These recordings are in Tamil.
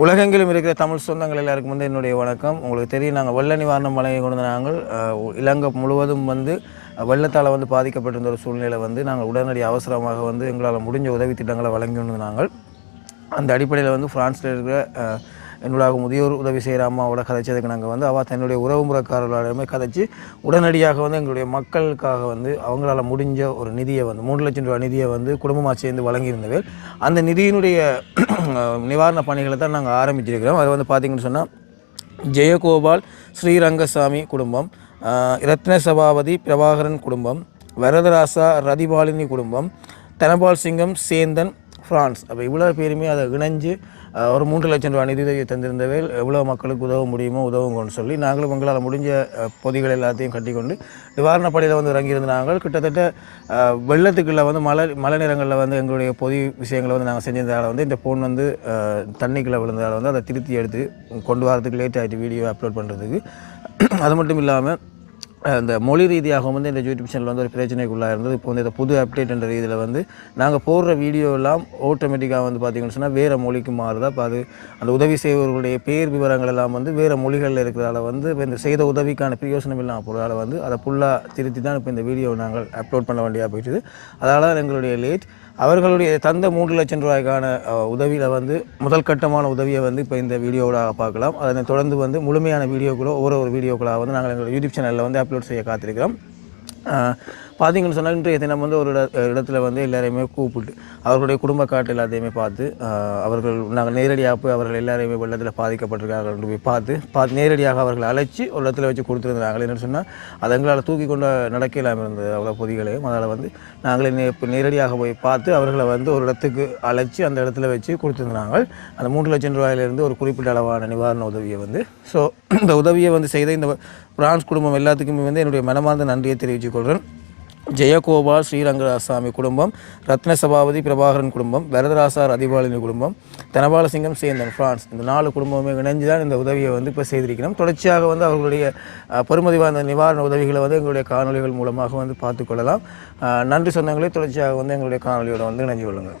உலகெங்கிலும் இருக்கிற தமிழ் சொந்தங்கள் எல்லாருக்கும் வந்து என்னுடைய வணக்கம். உங்களுக்கு தெரியும் நாங்கள் வெள்ள நிவாரணம் வழங்கி கொண்டு நாங்கள் இலங்கை முழுவதும் வந்து வெள்ளத்தால் வந்து பாதிக்கப்பட்டிருந்த ஒரு சூழ்நிலை வந்து நாங்கள் உடனடி அவசரமாக வந்து எங்களால் முடிஞ்ச உதவி திட்டங்களை வழங்கி கொண்டு நாங்கள். அந்த அடிப்படையில் வந்து ஃப்ரான்ஸில் இருக்கிற என்னோட முதியோர் உதவி செய்கிற அம்மாவோட கதைச்சதுக்கு நாங்கள் வந்து அவள் தன்னுடைய உறவு முறைக்காரர்களாலுமே கதைச்சி உடனடியாக வந்து எங்களுடைய மக்களுக்காக வந்து அவங்களால முடிஞ்ச ஒரு நிதியை வந்து மூன்று லட்சம் ரூபாய் நிதியை வந்து குடும்பமாக சேர்ந்து வழங்கியிருந்தவர் அந்த நிதியினுடைய நிவாரண பணிகளை தான் நாங்கள் ஆரம்பிச்சிருக்கிறோம். அது வந்து பார்த்திங்கன்னு சொன்னால் ஜெயகோபால் ஸ்ரீரங்கசாமி குடும்பம் ரத்ன சபாபதி பிரபாகரன் குடும்பம் வரதராசா ரதிபாலினி குடும்பம் தனபால் சிங்கம் சேந்தன் ஃப்ரான்ஸ். அப்போ இவ்வளோ பேருமே அதை இணைஞ்சு ஒரு மூன்று லட்சம் ரூபா நிதியுதவி தந்திருந்தவேல் எவ்வளோ மக்களுக்கு உதவ முடியுமோ உதவுங்கன்னு சொல்லி நாங்களும் எங்களால் முடிஞ்ச பொதிகள் எல்லாத்தையும் கட்டிக்கொண்டு நிவாரணப் படையில் வந்து இறங்கியிருந்த நாங்கள். கிட்டத்தட்ட வெள்ளத்துக்குள்ளே வந்து மழை மழை நேரங்களில் வந்து எங்களுடைய பொதி விஷயங்களை வந்து நாங்கள் செஞ்சிருந்ததால் வந்து இந்த ஃபோன் வந்து தண்ணிக்குள்ளே விழுந்ததால் வந்து அதை திருத்தி எடுத்து கொண்டு வரதுக்கு லேட் ஆகிட்டு வீடியோ அப்லோட் பண்ணுறதுக்கு அது மட்டும் இல்லாமல் அந்த மொழி ரீதியாகவும் வந்து இந்த யூடியூப் சேனல் வந்து ஒரு பிரச்சனைக்குள்ளாக இருந்தது. இப்போ வந்து இந்த புது அப்டேட் என்ற ரீதியில் வந்து நாங்கள் போடுற வீடியோ எல்லாம் ஆட்டோமேட்டிக்காக வந்து பார்த்திங்கன்னு சொன்னால் வேறு மொழிக்கு மாறுது? அப்போ அது அந்த உதவி செய்வர்களுடைய பேர் விவரங்கள் எல்லாம் வந்து வேறு மொழிகளில் இருக்கிறதால வந்து இப்போ இந்த செய்த உதவிக்கான பிரயோசனம் இல்லாமல் போகிறதால வந்து அதை ஃபுல்லாக திருத்தி தான் இப்போ இந்த வீடியோ நாங்கள் அப்லோட் பண்ண வேண்டியதாக போயிட்டுது. அதனால் தான் எங்களுடைய லேட் அவர்களுடைய தந்த மூன்று லட்சம் ரூபாய்க்கான உதவியில் வந்து முதல் கட்டமான உதவியை வந்து இப்போ இந்த வீடியோவோட பார்க்கலாம். அதனை தொடர்ந்து வந்து முழுமையான வீடியோக்களோ ஒவ்வொரு ஒரு வீடியோக்களாக வந்து நாங்கள் எங்களுடைய யூடியூப் சேனலில் வந்து அப்லோட் செய்ய காத்திருக்கிறோம். பார்த்தீங்கன்னு சொன்னால் இன்றைய தினம் வந்து ஒரு இட இடத்துல வந்து எல்லாரையுமே கூப்பிட்டு அவர்களுடைய குடும்ப காட்டு எல்லாத்தையுமே பார்த்து அவர்கள் நாங்கள் நேரடியாக போய் அவர்கள் எல்லாரையுமே வெள்ளத்தில் பாதிக்கப்பட்டிருக்காங்க போய் பார்த்து பார்த்து நேரடியாக அவர்களை அழைச்சி ஒரு இடத்துல வச்சு கொடுத்துருந்தாங்க என்னென்னு சொன்னால் அது எங்களால் தூக்கி கொண்டு நடக்க இல்லாமல் இருந்தது. அவ்வளோ பொதிகளையும் அதனால் வந்து நாங்களே நே நேரடியாக போய் பார்த்து அவர்களை வந்து ஒரு இடத்துக்கு அழைச்சி அந்த இடத்துல வச்சு கொடுத்துருந்தாங்க அந்த மூன்று லட்சம் ரூபாயிலிருந்து ஒரு குறிப்பிட்ட அளவான நிவாரண உதவியை வந்து ஸோ இந்த உதவியை வந்து செய்த இந்த பிரான்ஸ் குடும்பம் எல்லாத்துக்குமே வந்து என்னுடைய மனமார்ந்த நன்றியை தெரிவித்துக் கொள்கிறேன். ஜெயகோபால் ஸ்ரீரங்கராசாமி குடும்பம் ரத்ன சபாபதி பிரபாகரன் குடும்பம் வரதராசா அதிபாலினி குடும்பம் தனபாலசிங்கம் சேந்தன் பிரான்ஸ். இந்த நாலு குடும்பமே இணைஞ்சு தான் இந்த உதவியை வந்து இப்போ செய்திருக்கிறோம். தொடர்ச்சியாக வந்து அவர்களுடைய அஹ், வாய்ந்த நிவாரண உதவிகளை வந்து எங்களுடைய காணொலிகள் மூலமாக வந்து பார்த்துக்கொள்ளலாம் நன்றி சொந்தங்களே தொடர்ச்சியாக வந்து எங்களுடைய காணொலியோட வந்து இணைஞ்சு கொள்ளுங்கள்.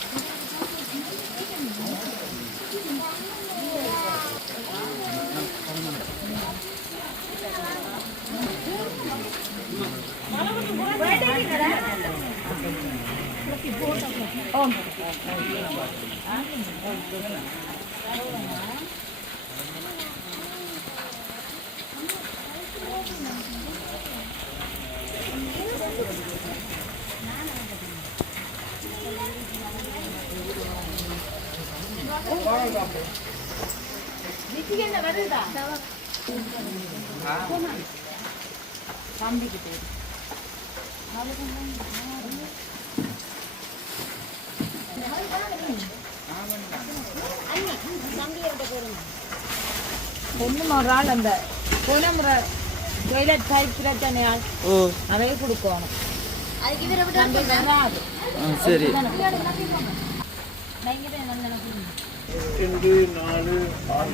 미치겠나 말이 다. 300이 돼. பொண்ணு ஒரு ஆள் அந்த போன முறை டொய்லெட் பிரச்சனையால் நிறைய கொடுக்கணும் அதுக்கு இவரை விட்டு வராது சரி. ரெண்டு நாலு ஆறு.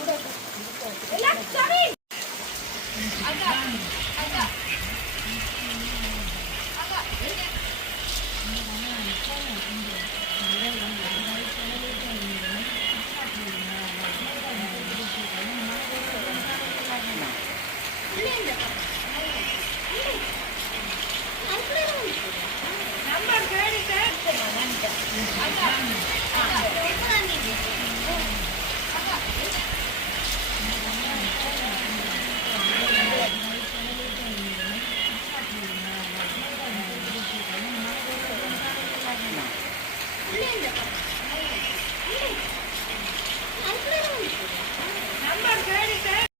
Thank you.